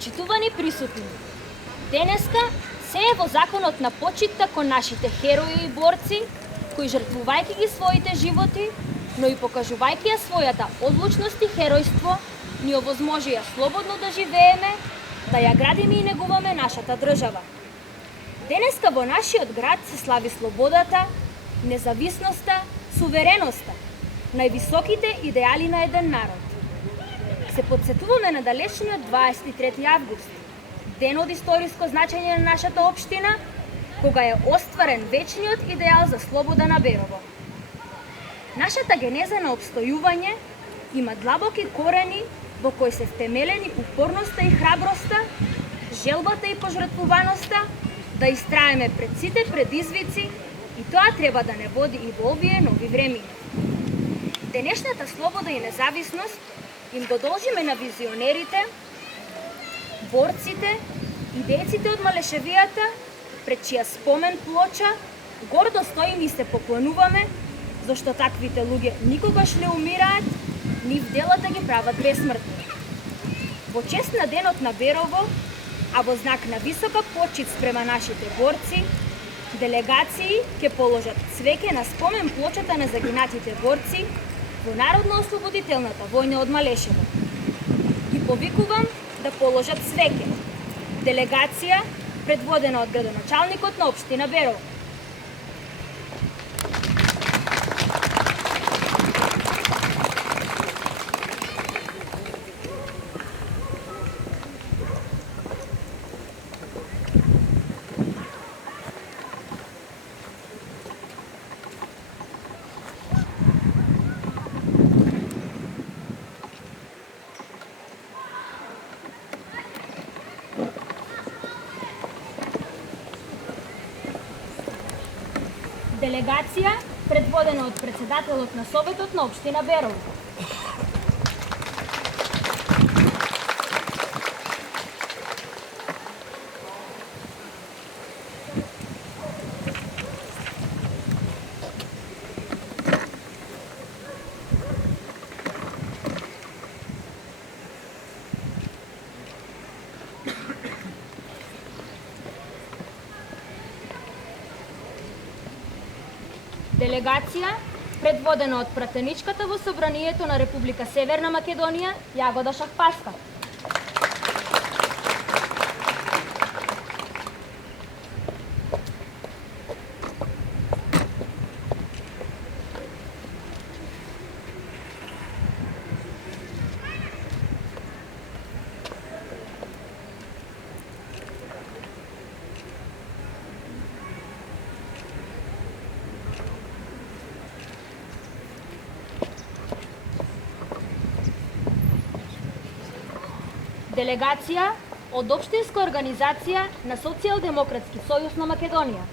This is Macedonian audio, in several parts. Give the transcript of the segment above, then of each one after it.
Почитувани присутни, денеска се е во законот на почитта кон нашите херои и борци, кои жртвувајќи ги своите животи, но и покажувајќи ја својата одлучност и херојство, ни овозможија слободно да живееме, да ја градиме и негуваме нашата држава. Денеска во нашиот град се слави слободата, независноста, сувереноста, највисоките идеали на еден народ. Се подсетуваме на далечниот 23 август, ден од историско значење на нашата општина, кога е остварен вечниот идеал за слобода на Берово. Нашата генеза на обстојување има длабоки корени во кои се втемелени упорноста и храброста, желбата и пожртвуваноста да истраеме пред сите предизвици и тоа треба да не води и во овие нови времиња. Денешната слобода и независност им го должиме на визионерите, борците и деците од Малешевијата, пред чија спомен плоча гордо стоиме и се поклонуваме, зашто таквите луѓе никогаш не умираат, нив делата ги прават бесмртни. Во чест на денот на Берово, а во знак на висока почит спрема нашите борци, делегации ќе положат цвеќе на спомен плочата на загинатите борци во Народно-ослободителната војна од Малешево. Ги повикувам да положат цвеќе. Делегација предводена од градоначалникот на општина Берово. Делегација предводена од председателот на Советот на општина Берово. Делегација предводена од пратеничката во Собранието на Република Северна Македонија Јагода Шахпаска. Делегација од Општинска организација на Социјалдемократски сојуз на Македонија.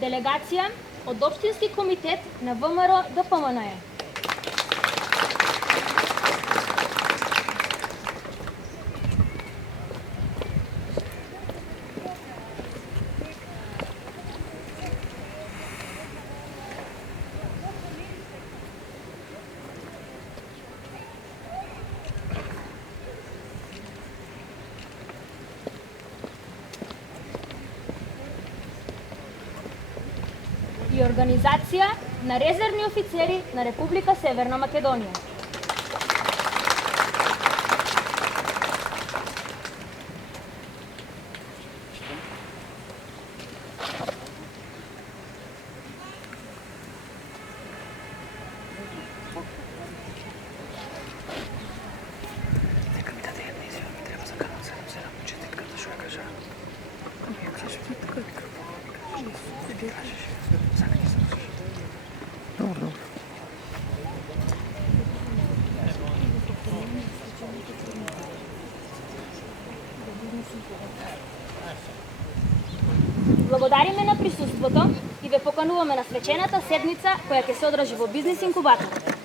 Делегација од Општински комитет на ВМРО ДПМНЕ. И организација на резервни офицери на Република Северна Македонија. Благодариме на присуството и ве покануваме на свечената седница која ќе се одржи во Бизнис инкубатор.